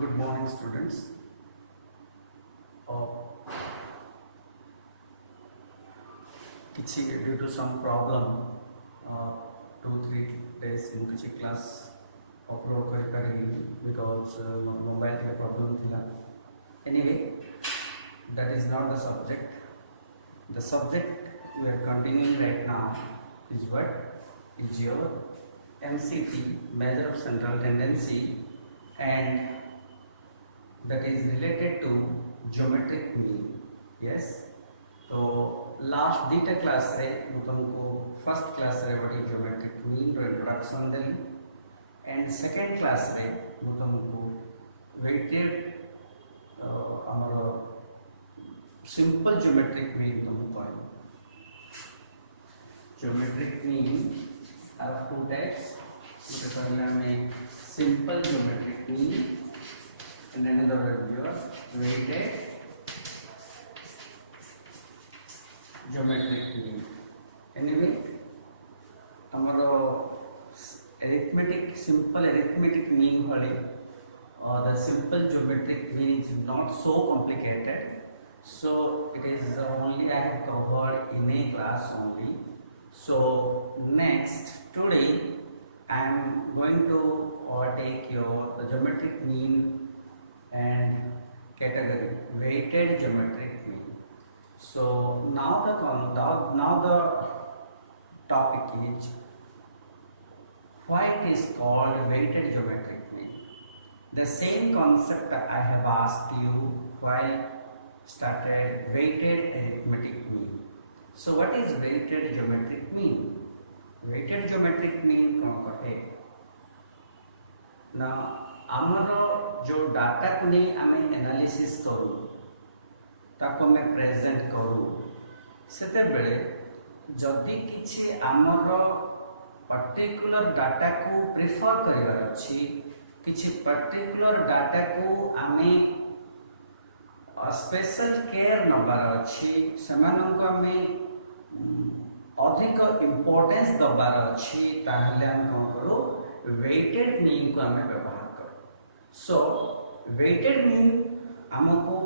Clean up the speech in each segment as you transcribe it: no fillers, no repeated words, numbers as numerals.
Good morning, students. Due to some problem, 2-3 days in किसी class upload कर रही because mobile का problem थी. Anyway, that is not the subject. The subject we are continuing right now is what is your MCT, measure of central tendency, and that is related to geometric mean. Yes. तो last दीटा class रे मु तुमको first class रे बड़ी geometric mean रो introduction देली and second class रे मु तुमको वेटेड हमर सिंपल ज्योमेट्रिक मीन तुमको कहली. Geometric mean are of two types. ଗୋଟେ କହିଲା ଆମେ simple geometric mean and another your weighted geometric mean. Anyway, हमारा arithmetic simple arithmetic mean वाले the simple geometric mean is not so complicated, so it is only I have covered in a class only. So next today I am going to take your the geometric mean and category weighted geometric mean. So now the topic is why it is called weighted geometric mean. The same concept I have asked you while started weighted arithmetic mean. So what is weighted geometric mean? Weighted geometric mean कौन कहे ना आमर जो data को नहीं आमे analysis करू ताको में प्रेजेंट करू सेते बेले जदि किछि आमर पर्टिकुलर डाटा को प्रिफर करिवार अछि किछि पर्टिकुलर डाटा को आमे स्पेशल केयर नबार अछि समान को आमे अधिक इंपोर्टेंस दबार अछि ताहले हम कोन करू वेटेड मीन को आमे व्यवहार करू. सो वेटेड मीन हमको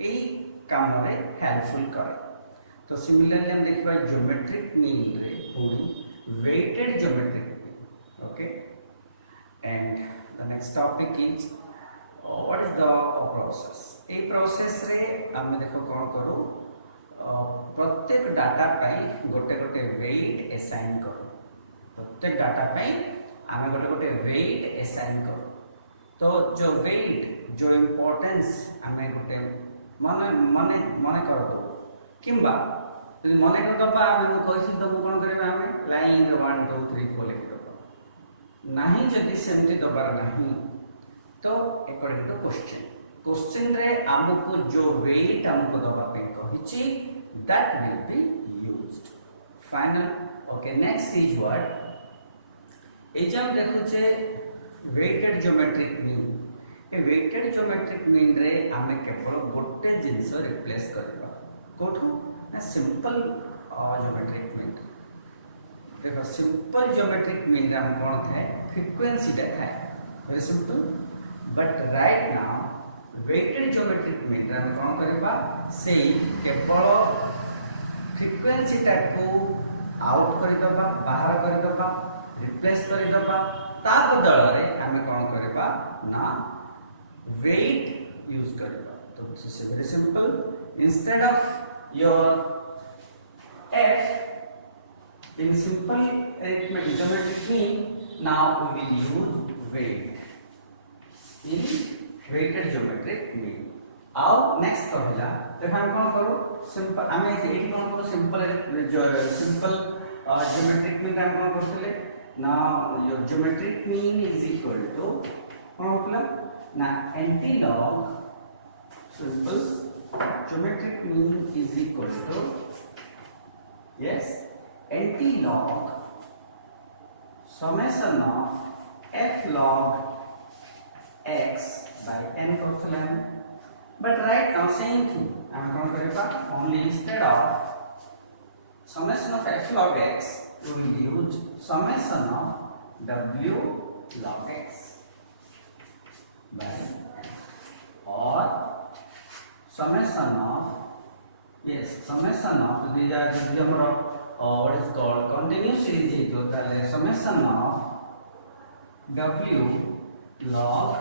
ए काम रे हेल्पफुल करे. तो सिमिलरली हम देखबा ज्योमेट्रिक मीन रे पूरी weighted geometric mean. Okay, and the next topic is what is the process. ए प्रोसेस रे हम देखो कोन करू प्रत्येक डाटा पाई गोटे गोटे वेट असाइन करू. प्रत्येक डाटा पाई आम गोटे गोटे वेट असाइन करू. तो जो वेट जो इम्पोर्टेंस आम गोटे मन मन मन कर दो किंबा मन कर दबा आम कहि दबु कोन करबा आम लाइन 1 2 3 4 लिख दबा नाही. जदि सेमति दबार नाही तो अकॉर्डिंग टू क्वेश्चन रे हमको जो वेट हमको दबा पे कहिछि that will be used final. Okay, next is what एजम देखु छे weighted geometric mean. ए weighted geometric mean रे आमे केवल गोटे जिंस रिप्लेस करबा कोठू ना सिंपल geometric mean. देखो सिंपल geometric mean रे हम कोन थे फ्रीक्वेंसी देखाय very simple. But right now weighted geometric mean रे हम कोन करबा से केवल फ्रीक्वेंसी टाइप को आउट कर दबा बाहर कर दबा रिप्लेस कर दबा ता बदल रे हमें कोन करबा ना वेट यूज करबा. तो this is very simple. Instead of your f in simple arithmetic geometric mean, now we will use weight in weighted geometric mean. आओ नेक्स्ट कहला तो हम कोन करू सिंपल आमे एठी कोन करू सिंपल ज्योमेट्रिक मीन हम कोन करथले ना your geometric mean is equal to कोन होतला ना antilog simple geometric mean is equal to yes antilog summation of f log x by n करथले. But right now same thing I am going to refer only instead of summation of f log x we will use summation of w log x. by n or summation of, yes, summation of, these are the number of what is called continuous series है तो summation of w log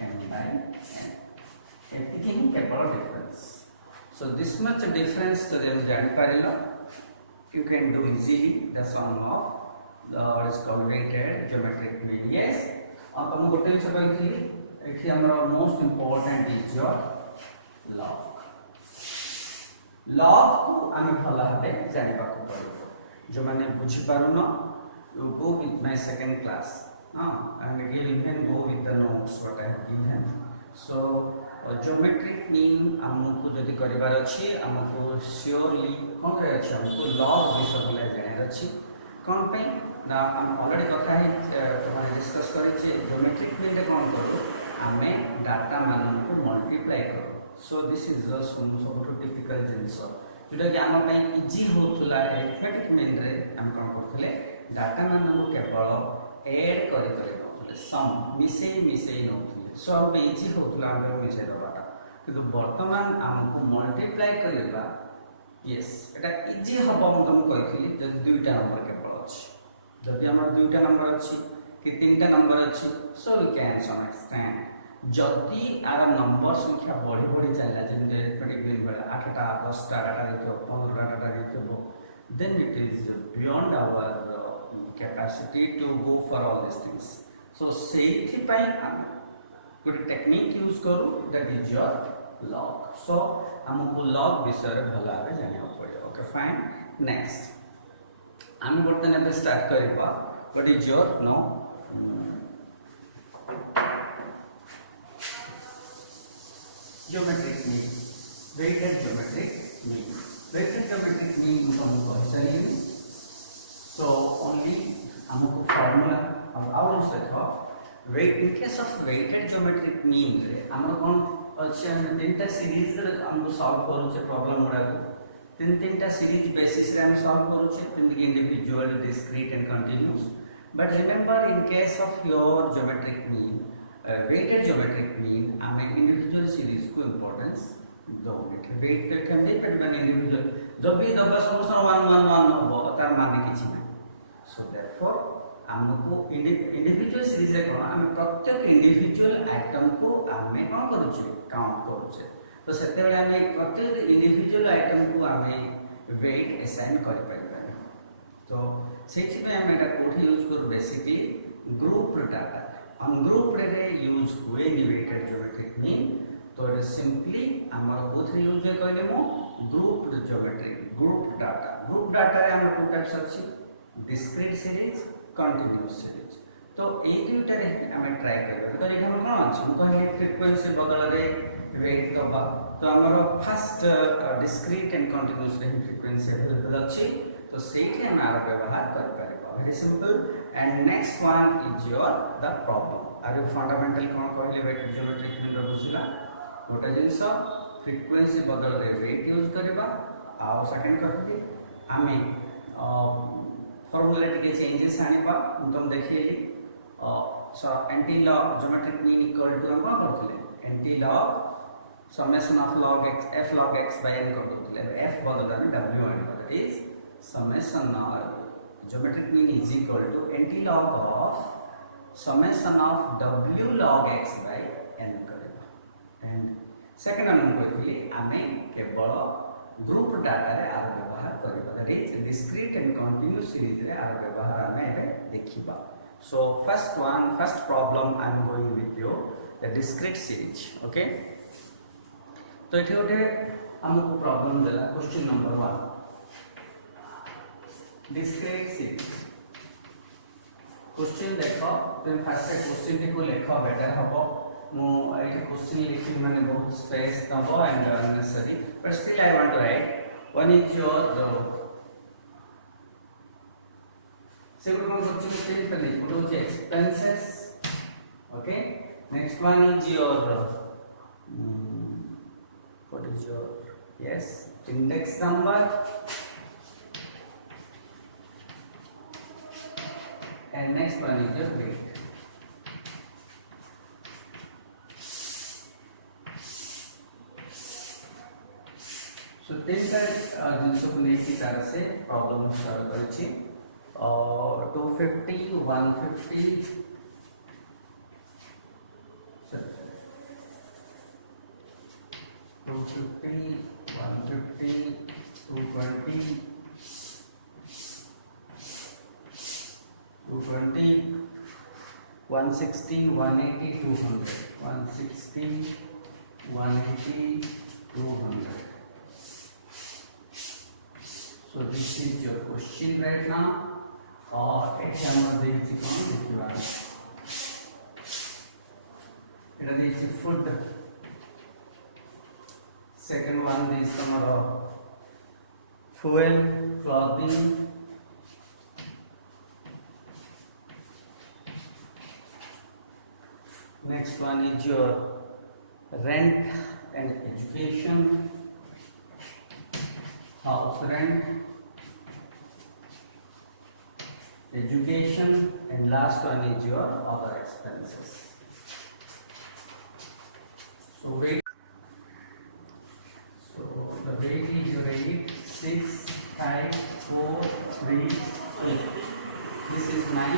n by n एतिके ही केवल difference. So this much difference तो हम जान पारिलो. You can do easily the sum of the what is called weighted geometric mean. Yes, अब हम गोटे विषय कहिथिली एठी हमर most important is your log. log को आम भल भावे जानिबा को पड़ो. जो माने बुझी पारुन you go with my second class and you even go with the notes what I have given. So geometric mean हमको जदि करिवार अछि हमको श्योरली कोन करे अछि हमको log विषय बोले जाने अछि कोन पे ना हम ऑलरेडी कथा है माने डिस्कस करे जे geometric mean रे कोन करो हमें डाटा मान को मल्टीप्लाई करो. So this is just one सब टिपिकल जिंस जोटा कि हम पे इजी होतला अरिथमेटिक मीन रे हम कोन करथले डाटा मान को केवल ऐड करि करि नथले सम मिसेई नथले. सो अब इजी होतला हम मिसे दबाटा किंतु वर्तमान हमको मल्टीप्लाई करिबा. यस एटा इजी हबो हम तुम कहिथि जे दुईटा नंबर केवल अछि. जदि हमर दुईटा नंबर अछि कि तीनटा नंबर अछि so we can sum extend जदि आर नंबर संख्या बढ़ी बढ़ी चला जेते अरिथमेटिक मीन बेला 8 टा 10 टा डाटा देखो 15 टा डाटा देखो then it is beyond our capacity to go for all these things. So सेथि पय गोटे टेक्निक यूज करू दैट इज योर log. सो हमको log विषय रे भला भाबे जानिया पड़े. Okay fine. नेक्स्ट हम बर्तन पे स्टार्ट करबा what is your no geometric mean. weighted geometric mean. weighted geometric mean हमको चाहिए. so only हमको फार्मूला अब आउट देखो weight in case of weighted geometric mean रे हमर कोन अछि हम तीनटा सीरीज रे हमको सॉल्व करू छे प्रॉब्लम गुडा को तीनटा सीरीज बेसिस रे हम सॉल्व करू छे तीन individual discrete and continuous. But remember in case of your geometric mean weighted geometric mean हम इंडिविजुअल सीरीज को इंपोर्टेंस दो. वेट के ठंडे पे बने इंडिविजुअल जब भी दबा सॉल्यूशन 1 1 1 हो तार माने किछि नै. सो देयरफॉर हमको इंडिविजुअल सीरीज रे कोन हम प्रत्येक इंडिविजुअल आइटम को हमें कोन करू छै काउंट करू छै. तो सेते बेला हम प्रत्येक इंडिविजुअल आइटम को हमें वेट असाइन कर परबा. तो सेछि पे हम एटा कोठी यूज करू बेसिकली ग्रुप डाटा. हम ग्रुप रे यूज हुए वेटेड ज्योमेट्रिक मीन. तो इट सिंपली हमर कोठी यूज कहले मो ग्रुप ज्योमेट्रिक ग्रुप डाटा रे हमर टू टाइप्स अछि डिस्क्रीट सीरीज कंटीन्यूअस सीरीज. तो ए दुटा रे हम ट्राई करबा. तो एटा कोन अछि हम कहले फ्रीक्वेंसी बदल रे वेट दबा. तो हमर फर्स्ट डिस्क्रीट एंड कंटीन्यूअस रे फ्रीक्वेंसी अवेलेबल अछि. तो सेठी हम आर व्यवहार कर परबा. Very simple. And next one is your the problem. आर यू फंडामेंटल कोन कहले वेट ज्योमेट्रिक मीन रो बुझला गोटे जिंस फ्रीक्वेंसी बदल रे वेट यूज करबा. आ सेकंड कहली हमें फॉर्मूला टिके चेंजेस आनिबा तुम देखिएली. So anti log geometric mean equal to हम कोन करथले anti log summation of log x f log x by n कर दथले. f बदल रे w आनिबा. That is summation geometric mean is equal to anti log of summation of w log x by n करेबा. And second हम कहथि आमे केवल group data रे आर व्यवहार करबा. That is discrete and continuous series रे आर व्यवहार आमे एबे देखिबा. So first problem I am going with you the discrete series. Okay. तो एठी ओटे हमको प्रॉब्लम देला question number 1 discrete series. Question देखो तुम फर्स्ट क्वेश्चन को लेखो बेटर हबो. मु एठी क्वेश्चन लिखि माने बहुत स्पेस दबो and unnecessary. But still I want to write one is your से को क्वेश्चन चेंज कर दी. वो है expenses. Okay. Next one is your what is your yes index number and next one is your weight. तीन जिनस को लेकिन तार से problem solve करिछि 250 150 250 150 220 220 160 180 200 160 180 200. So this is your question right now. और एठी हमर देखि कोन देखिबा एटा देखि food. Second one this tomorrow fuel, clothing, next one is your rent and education, house rent, education, and last one is your other expenses. So wait. So the weight is your 8, 6, 5, 4, 3, 2. This is my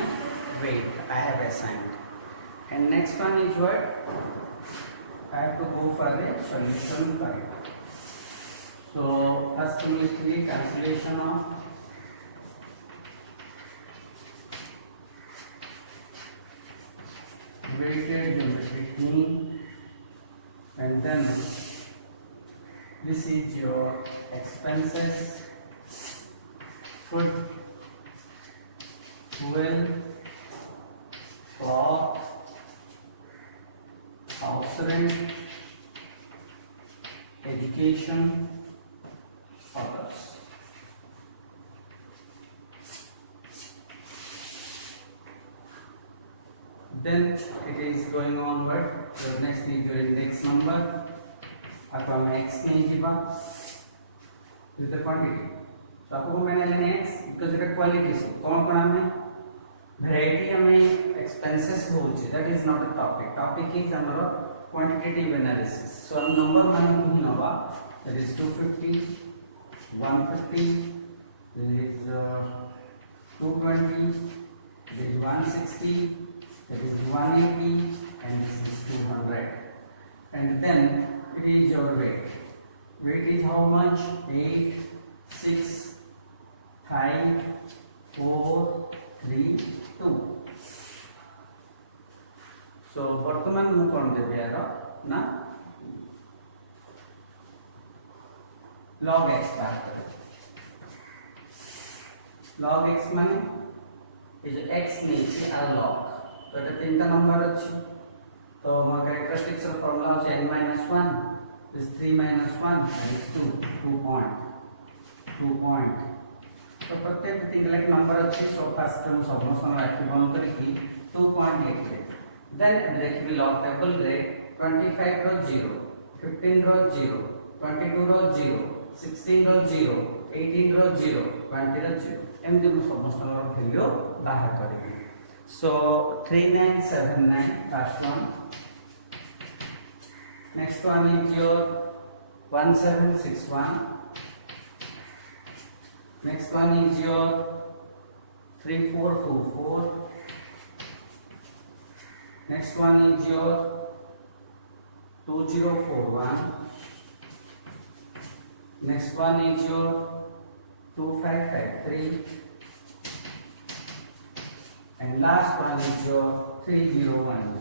weight I have assigned. And next one is what? I have to go for the solution for it. So first we will create calculation of weighted geometric mean, and then this is your expenses, food, fuel, cloth, house rent, education, others. Then it is going onward. So next is your index number. आपको हमें x नहीं जीवा. This is the quantity. So आपको मैंने लेने x because it is quality. So कौन कौन हमें variety हमें expenses होचे. That is not a topic. Topic is हमारा quantitative analysis. So हम number माने नहीं नवा. That is 250, 150. This is 220. This is 160. That is 180, and this is 200. And then it is your weight. Weight is how much? 8, 6, 5, 4, 3, 2. So वर्तमान मु कोन देबे यार ना log x बात करे. log x माने ये जो x नीचे आ log तो ये तीनटा नंबर अछि. तो म कैरेक्टरिस्टिक्स ऑफ फार्मूला है n - 1 is 3 - 1 that is 2 point. तो प्रत्येक तीन लाख नंबर अछि. सो फास्ट हम समस्त आखि बंद करके 2 पॉइंट लिखले. देन देखबी लॉग टेबल रे 25 रो 0, 15 रो 0, 22 रो 0, 16 रो 0, 18 रो 0, 20 रो 0. एमदी हम समस्त वैल्यू बाहर करबी. So 3979 first one. Next one is your 1761. Next one is your 3424. Next one is your 2041. Next one is your 2553. And last one is your 3010.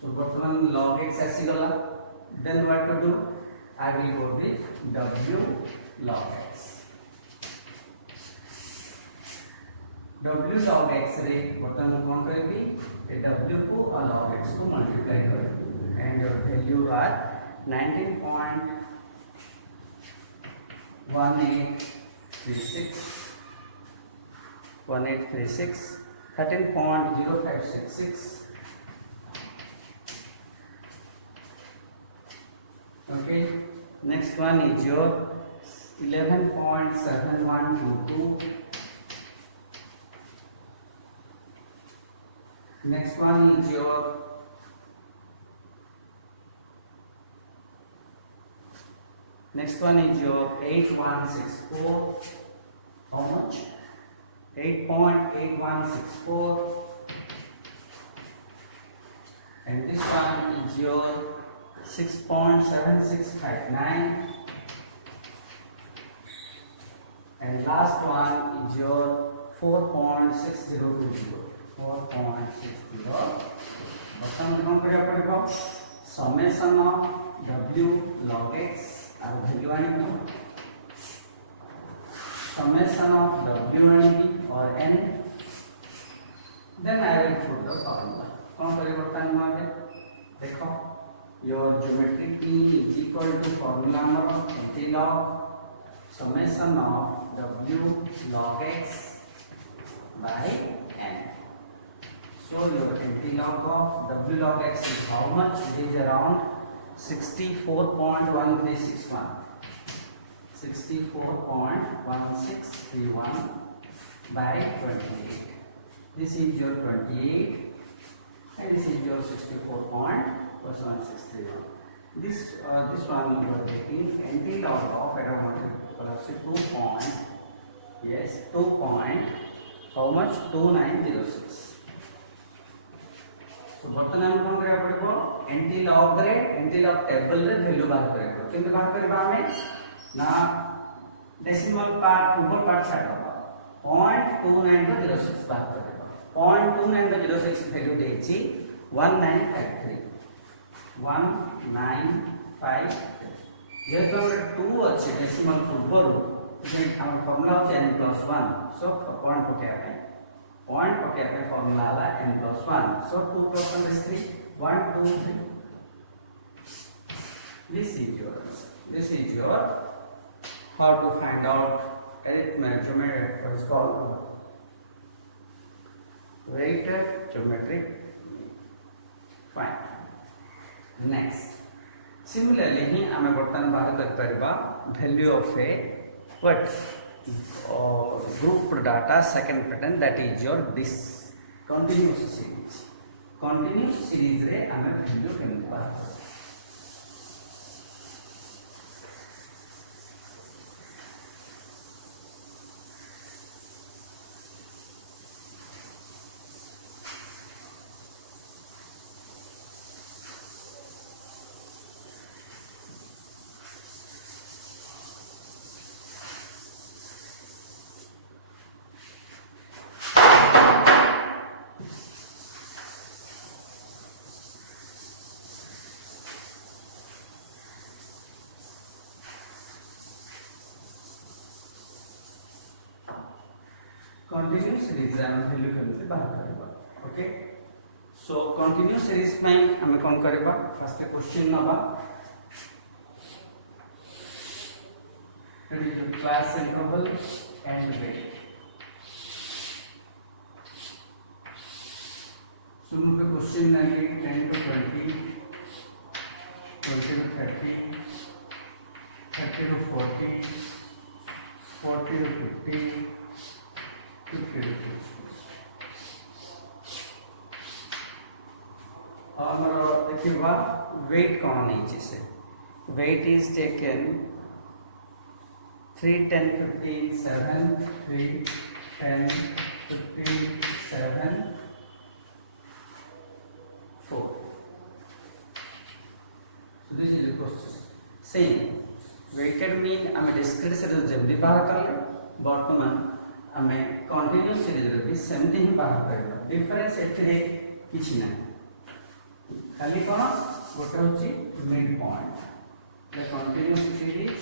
So वर्तमान log x ऐसी गला. Then what to do? I will go with w log x. W log x रे वर्तमान कौन करेगी? ये w को और log x को multiply करेगी. And your value are 19.1836. 1836, 13.0566. Okay, next one is your 11.7122. Next one is your 11.7123. Next one is your 8164. How much? 8.8164. And this one is your 6.7659. And last one is your 4.6020. 4.60. बर्तमान कौन करिया पड़िबो summation of w log x और value आनी को summation of w and or n, then I will put the formula. कौन परिवर्तन हुआ है देखो your geometric mean is equal to formula number nt log summation of w log x by n. So your nt log of w log x is how much? It is around 64.1361. 64.1631 by 28. This is your 28 and this is your 64.1631. This one you are taking nt log of around 2 point how much 2906. So बर्तमान हम कौन करिया पड़िबो nt log रे nt log table रे value बाहर करिबो केमते बाहर करबा हमें ना डेसिमल पार्ट ऊपर पार्ट छाड़ 0.2906 बात करेगा 0.2906 वैल्यू देछि 1953 ये तो 2 अच्छे डेसिमल ऊपर जे हम फार्मूला है n+1 सो पॉइंट पके पे फार्मूला आला n+1 so 2 + 1 is 3 1 2 3 this is your how to find out arithmetic what is called weighted geometric mean. Fine. Next, similarly ही आमे बर्तन बाहर कर परिबा value of a what group data second pattern that is your this continuous series रे आमे value केमते बाहर continuous series हम value केमते बाहर करबा ओके सो continuous series में हम कोन करबा फर्स्ट क्वेश्चन नबा class interval and weight शुरू के क्वेश्चन लेंगे 10 to 20 20 to 30 30 to 40 40 to 50 और देखिए वेट कौन नीचे से wait is taken 3 10 15 7 3 10 15 7 4 so this is equals same weighted mean हमें डिस्क्रीट से जल्दी बाहर कर ले वर्तमान हमें कंटिन्यूअस सीरीज रे भी सेमती ही बाहर करबा डिफरेंस एथरे किछि नै खाली कोन गोटे होची mid point the continuous series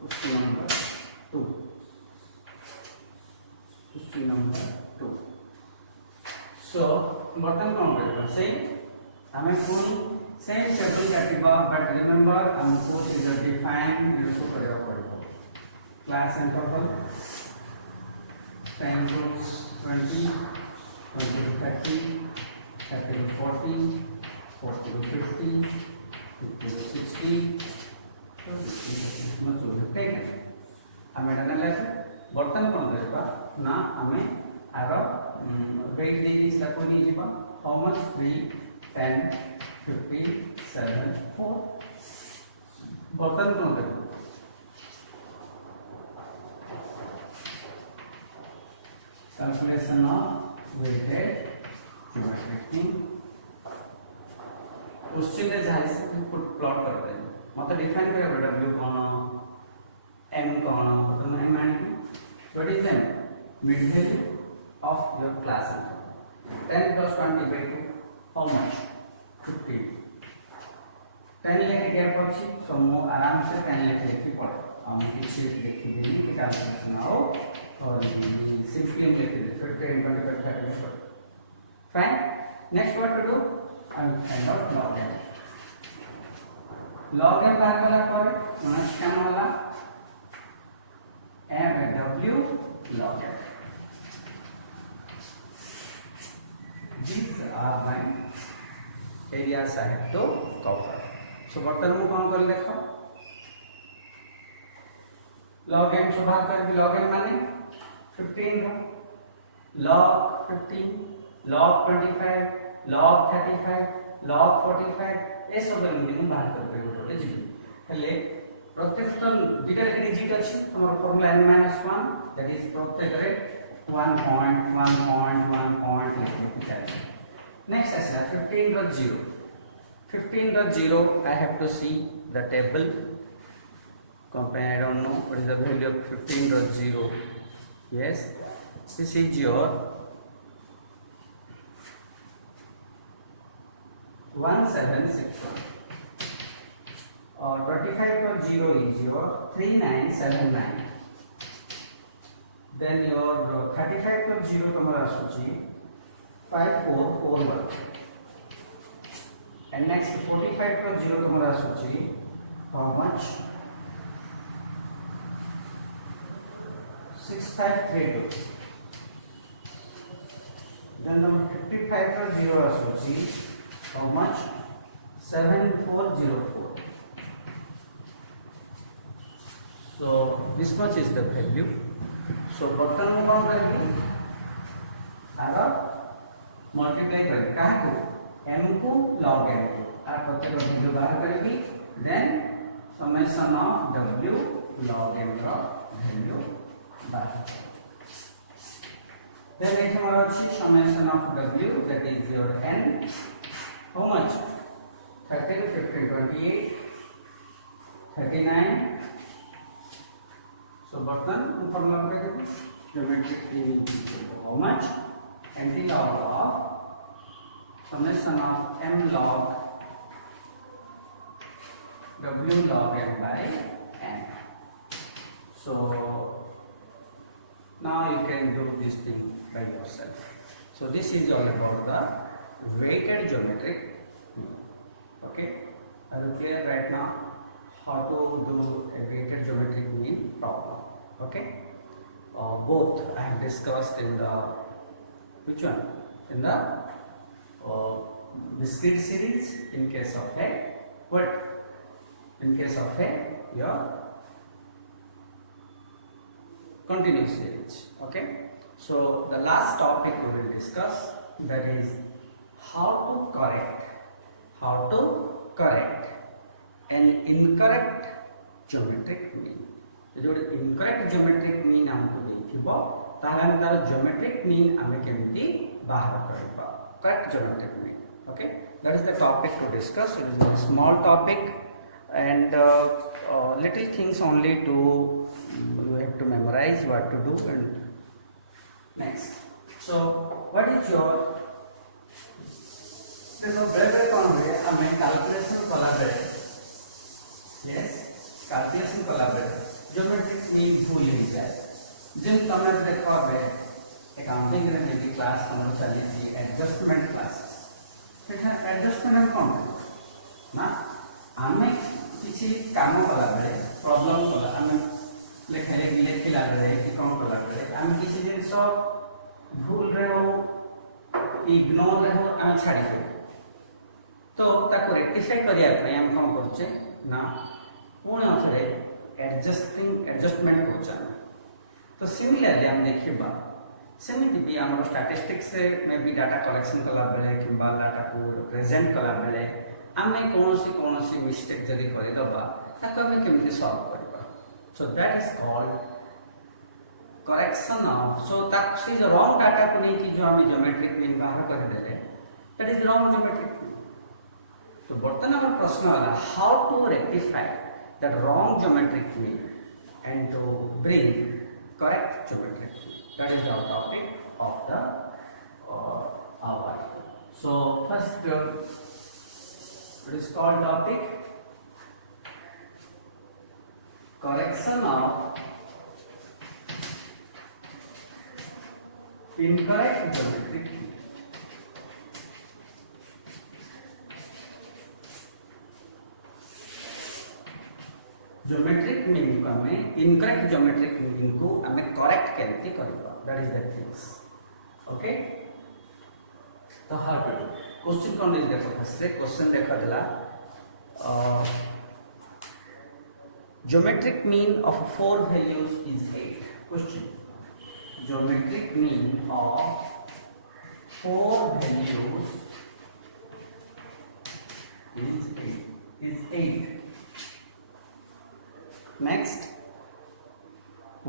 question number 2 so बटन कोन करबा से हमें कोन सेम शेड्यूल काटिबा बट रिमेंबर हमको इज डिफाइन यूज करबा पड़बो class interval 10 to 20 20 to 30 30 to 40 40 to 50 50 to 60 so this is much of taken हमें एनालाइज बर्तन कोन करबा ना हमें आरो वेट दे दिसला कोनी जीवा हाउ मच 3 10 50 7 4 बर्तन कौन कर calculation of weighted geometric mean question रे जाहि से इनपुट प्लॉट करते हैं मतलब डिफाइन करेगा w कौन m कौन तो मैं मान what is m mid value of your class 10 plus 20 by 2 how much 15 10 लेके गैप अछि सो मो आराम से 10 लेके लिखि पड़े हम किसी लिखि देनी कि कैलकुलेशन आओ और सिंपली लिखि दे 15 25 30 fine next what to do I will find out log n. Log n बाहर वाला पर माइनस क्या वाला m w log n. These are my areas I have to cover. So बर्तन में कौन कर देखो log n से बाहर कर भी log n माने 15 का log 15 log 25 log 35 log 45 ए सब मिनिमम बाहर कर पे गोटे जीरो हेले प्रत्येक तो दुटा डिजिट अछि हमर फॉर्मूला n - 1 दैट इज प्रत्येक रे 1 पॉइंट लिखि चाहिए नेक्स्ट असला 15.0 I have to see the table compare I don't know what is the value of 15.0 yes this is your 1761 or 25.0 is your 3979 then your 35.0 तुम्हारा सूची 5441 and next 45.0 तुम्हारा सूची how much 6532 then number 55.0 सूची how much 7404 so this much is the value so बर्तन में कौन करेंगे आगे मल्टीप्लाई करेंगे कहाँ को m को log n को और प्रत्येक वैल्यू बाहर करेंगे then summation of w log n का वैल्यू बाहर then next हमारा है summation of w that is your n how much 13 15 28 39 so button formula करेंगे geometric mean how much anti-log of summation of m log w log n by n so now you can do this thing by yourself so this is all about the weighted geometric mean. Okay, are you clear right now how to do a weighted geometric mean problem? Okay, both I have discussed in the which one in the discrete series in case of a what in case of a your continuous series. Okay, so the last topic we will discuss that is how to correct an incorrect geometric mean. जो incorrect geometric mean हमको देखिबो ताहां तार geometric mean हमें केमती बाहर करबा correct geometric mean. Okay, that is the topic to discuss. It is a small topic and little things only to you have to memorize what to do and next. So what is your देखो बेरे कौन है हमें calculation कला बेरे yes calculation कला बेरे geometric mean भूल ही जाए जिन तमने देखो बे अकाउंटिंग रे मेरी क्लास हमरो चली थी एडजस्टमेंट क्लासेस सेठा एडजस्टमेंट कौन ना हमें किसी काम कला बेरे प्रॉब्लम कला हमें लेखले गिले खिला रे कि कौन कला बेरे हम किसी दिन सो भूल रहे हो इग्नोर रहे हो हम छाड़ी दो तो ताको रेक्टिफाई करिया पय हम कोन करछे ना पुणे अथरे एडजस्टमेंट करछा तो सिमिलरली हम देखिबा सेमिति भी हमर स्टैटिस्टिक्स से मे भी डाटा कलेक्शन कला बेले किबा डाटा को रिप्रेजेंट कला बेले हमें कोनोसी मिस्टेक जदी करि दबा ताको हमें केमती सॉल्व करबा so that is called correction of so that is wrong data को नहीं कि जो हमें ज्योमेट्रिक मीन बाहर कर देले that is wrong geometric mean so बर्तन हमर प्रश्न वाला how to rectify that wrong geometric mean and to bring correct geometric mean that is our topic of the our so first it is called topic correction of incorrect geometric mean geometric mean को हमें incorrect geometric mean को हमें correct केमती करबा that is the things okay तो how to do question कौन is देखो first question देखो दिला geometric mean of 4 values is 8 question geometric mean of 4 values is 8 next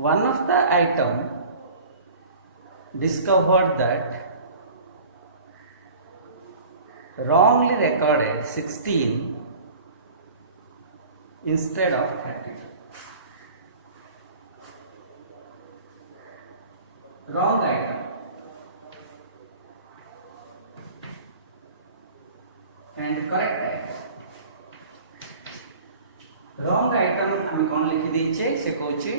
one of the item discovered that wrongly recorded 16 instead of 32. Wrong item and correct item. Wrong item हम कौन लिखी दीचे से Kochi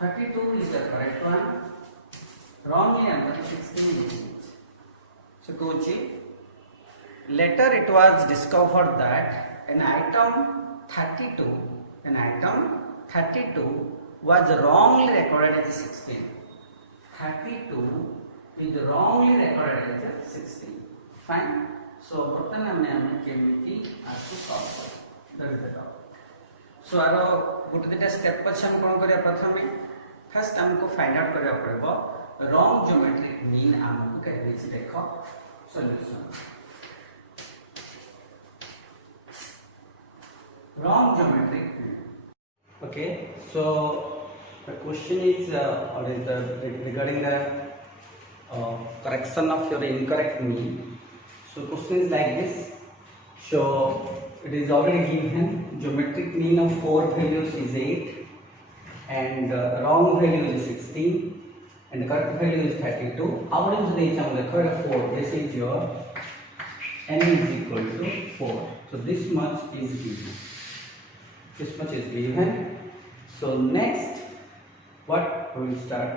32 is the correct one. Wrongly answer 16. So Kochi, later it was discovered that an item 32 was wrongly recorded as 16. 32 is wrongly recorded as 16. Fine. So बर्तन हमने केमिति आसु solve कर that is the topic so आरो good दिटा step पछ हम कोन करिया प्रथमे फर्स्ट हमको फाइंड आउट करिया पड़बो रॉन्ग ज्योमेट्रिक मीन हमको केमिति से देखो solution wrong geometric mean okay so the question is what is the regarding the correction of your incorrect mean. So question is like this. So it is already given geometric mean of 4 values is 8 and wrong value is 16 and the correct value is 32. How do you reach on the correct 4? This is your n is equal to 4. So this much is given. This much is given. So next what we will start.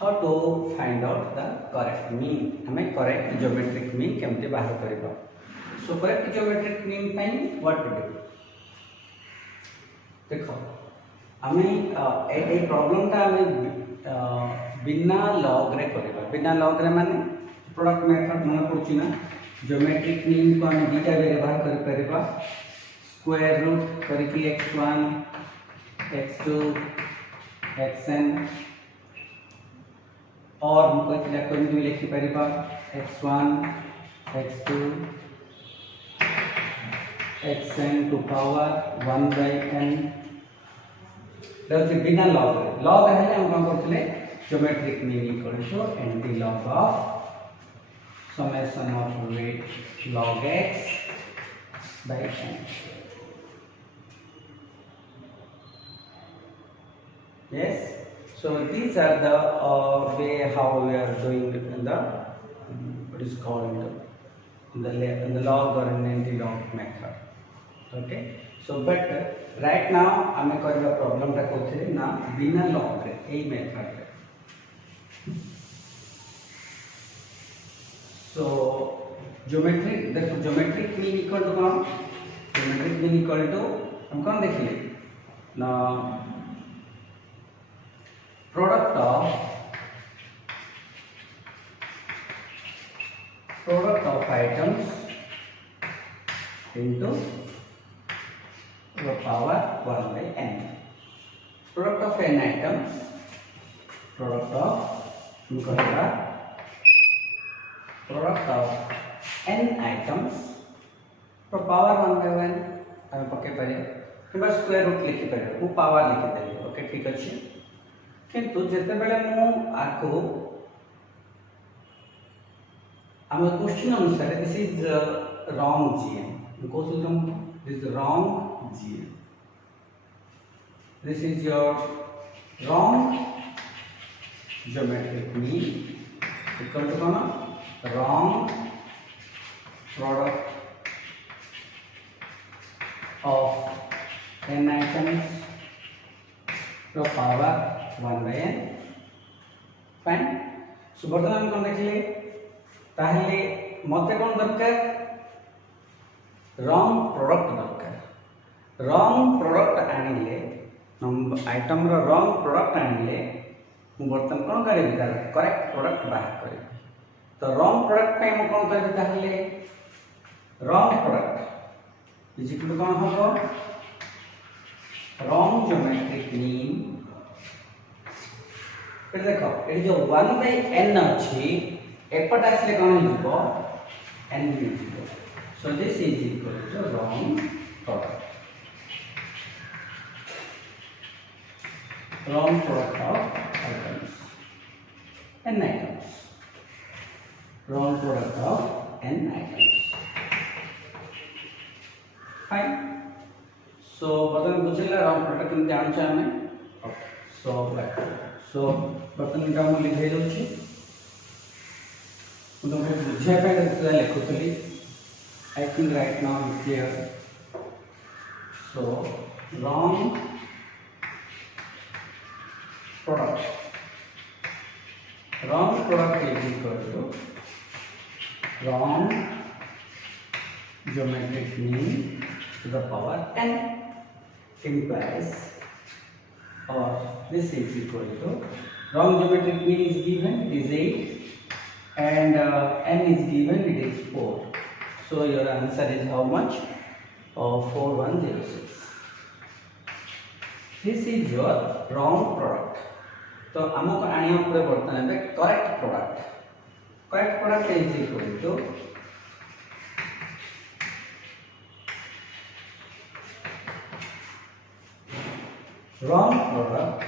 How to find out the correct mean. हमें correct geometric mean केमते बाहर करिबा. So correct geometric mean pi what to do. देखो हमें a problem ता हमें बिना log रे करिबा. बिना लॉग रे माने प्रोडक्ट मेथड मन पड़छि ना geometric mean को हमें दीटा व्यवहार कर करिबा. स्क्वायर रूट करके x1 x2 xn और हमको इतना कोई भी लिख परिबा x1 x2 xn to power 1 by n दस बिना लॉग है हम कौन करथले geometric mean equal to anti log of summation of weight log x by n. Yes. So these are the way how we are doing in the what is called in the log or in anti-log method. Okay. So but right now हमें करिया problem टा कोथे ना बिना log रे a method रे. So geometric देखो geometric mean equal to कौन geometric mean equal to हम कौन देखिए ना product of items into the power 1 by n. Product of n items, product of product of n items तो power 1 by 1 हम पके पारे किबा स्क्वायर रूट लिखि पारे मु पावर लिखि देली ओके ठीक अछि किंतु जते बेले मु आको हम क्वेश्चन अनुसार दिस इज रॉन्ग gn कोशिश हम this wrong gn this is your wrong geometric mean equal to kama wrong product of n items to power 1 by n fine so बर्तमान कोन देखले ताहले मते कोन दरकार wrong product दरकार wrong product आनिले item रो रॉन्ग प्रोडक्ट आनिले मु बर्तन कोन करिबि तार करेक्ट प्रोडक्ट बाहर करिबि तो रॉन्ग प्रोडक्ट पे मु कोन करिबि ताहले wrong product is equal to कोन होबो रॉन्ग ज्योमेट्रिक मीन फिर देखो ए जो 1 by n अछि एपट आसले कोन हिबो n हिबो so this is equal to wrong product wrong product of items n items wrong product of n items fine so बटन बुझिला wrong product केम जान छ हमें ओके so बटन का हम लिखै दउ छी तुमको बुझे पे लिखुतली I think right now it's clear so wrong product is equal to wrong geometric mean to the power n implies or this is equal to wrong geometric mean is given it is 8 and n is given it is 4 so your answer is how much 4106 this is your wrong product तो हमको आनिया पूरे बर्तन में correct product is equal to wrong product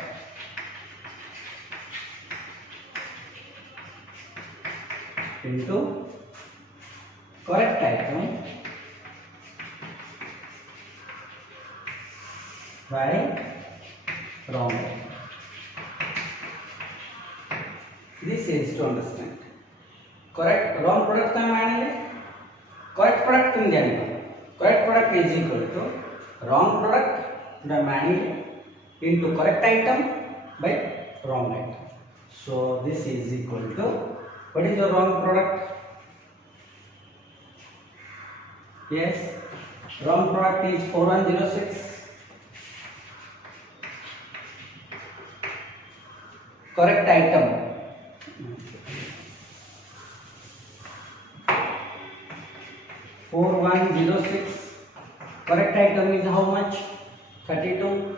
into correct item by wrong item this is to understand correct wrong product का माने correct product तुम जानिबो correct product is equal to wrong product the माने into correct item by wrong item so this is equal to what is your wrong product yes wrong product is 4106 correct item 4106 correct item is how much 32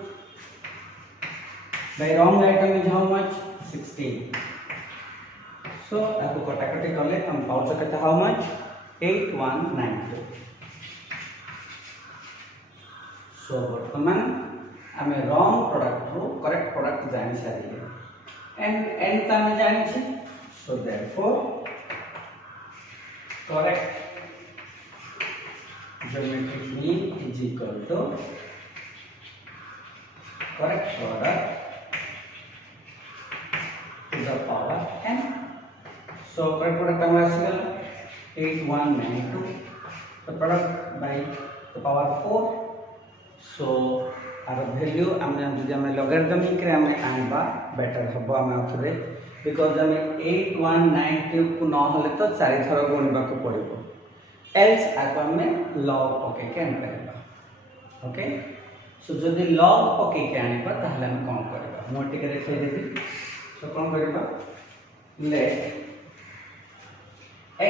by wrong item is how much 16 so आपको कटाकटी करले हम पाउ सकते how much 8192 so वर्तमान हमें wrong product रो correct product जानि सारिले and n ता हम जानि छी so therefore correct geometric mean is equal to correct product to the power n so correct product हम आसीगल 8192 the product by the power 4 so our value हमने जदि हम logarithmic रे हम आनबा better हबो हम आथरे because हम 8192 को न हले तो 4 थर गुणबा को पड़िबो else आको हमें log पके के आन करबा ओके सो जदि log पके के आनबा ताहले हम कोन करबा मो टिके देखै देबी सो कोन करबा let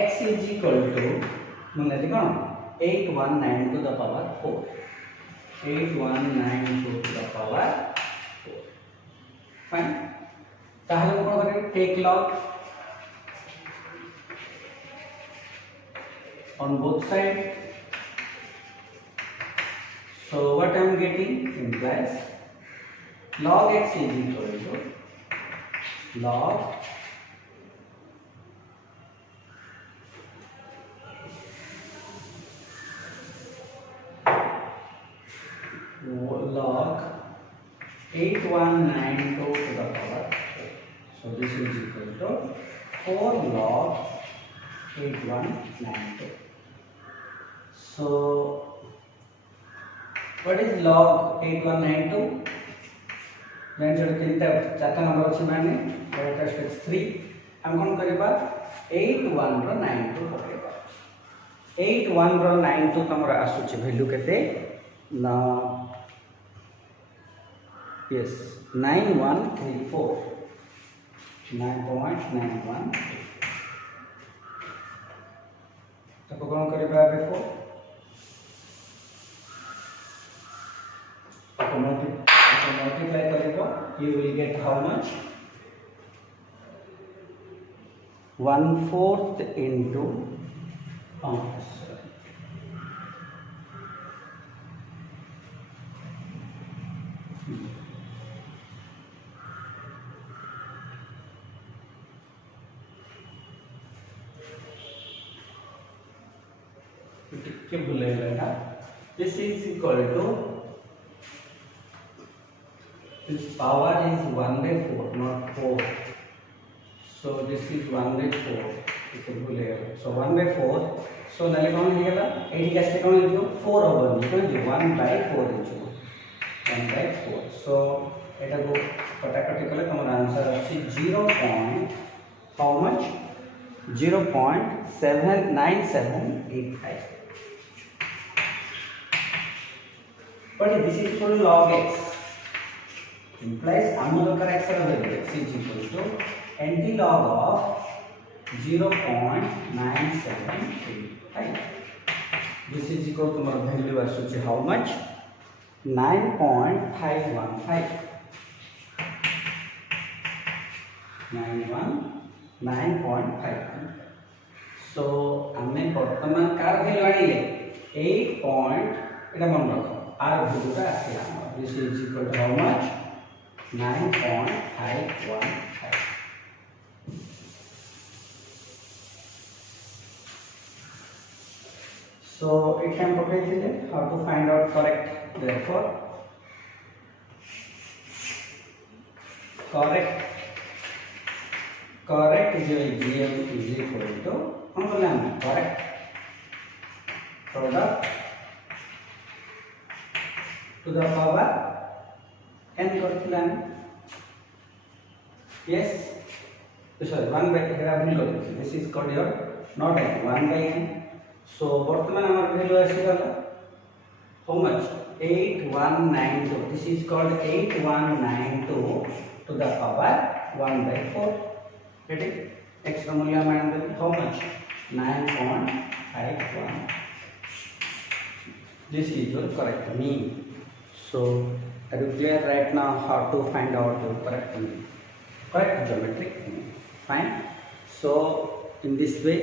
x is equal to मतलब कोन 819 to the power 4 8192 to the power 4 fine ताहले कोन करे take log on both sides. So what I am getting implies log x is equal to log log 8192 to the power 4. So this is equal to 4 log 8192. So what is log 8192? Then जो तीनटा चारटा number अच्छी माने characteristics 3 हम कौन करिबा 81 रो 92 पकेबा 81 रो 92 तमरा आसुची value केते ना yes 9134 9.91 तो कौन करिबा बिफोर multiply करेगा you will get how much 1/4 into this is equal to this power is 1/4 not 4, so this is 1/4 so 1/4 so nalle kon digala 80 कैसे kon लिखो 4 over लिखो 1/4 into 1/4 so eta को कटाकटी कले तमर आंसर अछि 0. how much 0.79785 but this is for log x implies another correct value x is equal to anti-log of 0.975. This is equal to my value as how much 9.515 9.515. So हमें वर्तमान car value आनिले 8 point एटा मन रखो are value का आसिला this is equal to how much 9.515. So it can potentially how to find out correct. Therefore correct GM is equal to correct product to the power n करथिलान yes sorry 1/n this is called your not n 1/n. so वर्तमान हमर value आसी गला how much 8192 this is called 8192 to the power 1/4 ready x का मूल्य मान दे how much 9.51. this is your correct mean. So are you clear right now how to find out the correct geometric mean? Fine. So in this way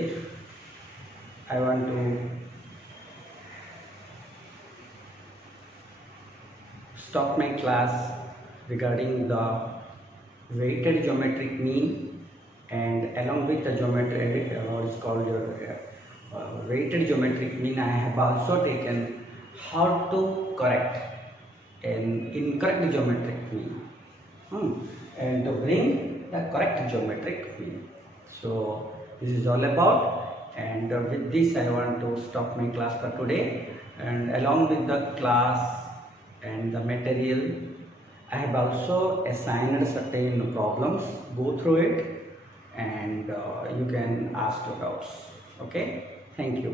I want to stop my class regarding the weighted geometric mean, and along with the geometry what is called your weighted geometric mean I have also taken how to correct an incorrect geometric mean and to bring the correct geometric mean. So this is all about, and with this I want to stop my class for today, and along with the class and the material I have also assigned certain problems. Go through it and you can ask your doubts. Okay, thank you.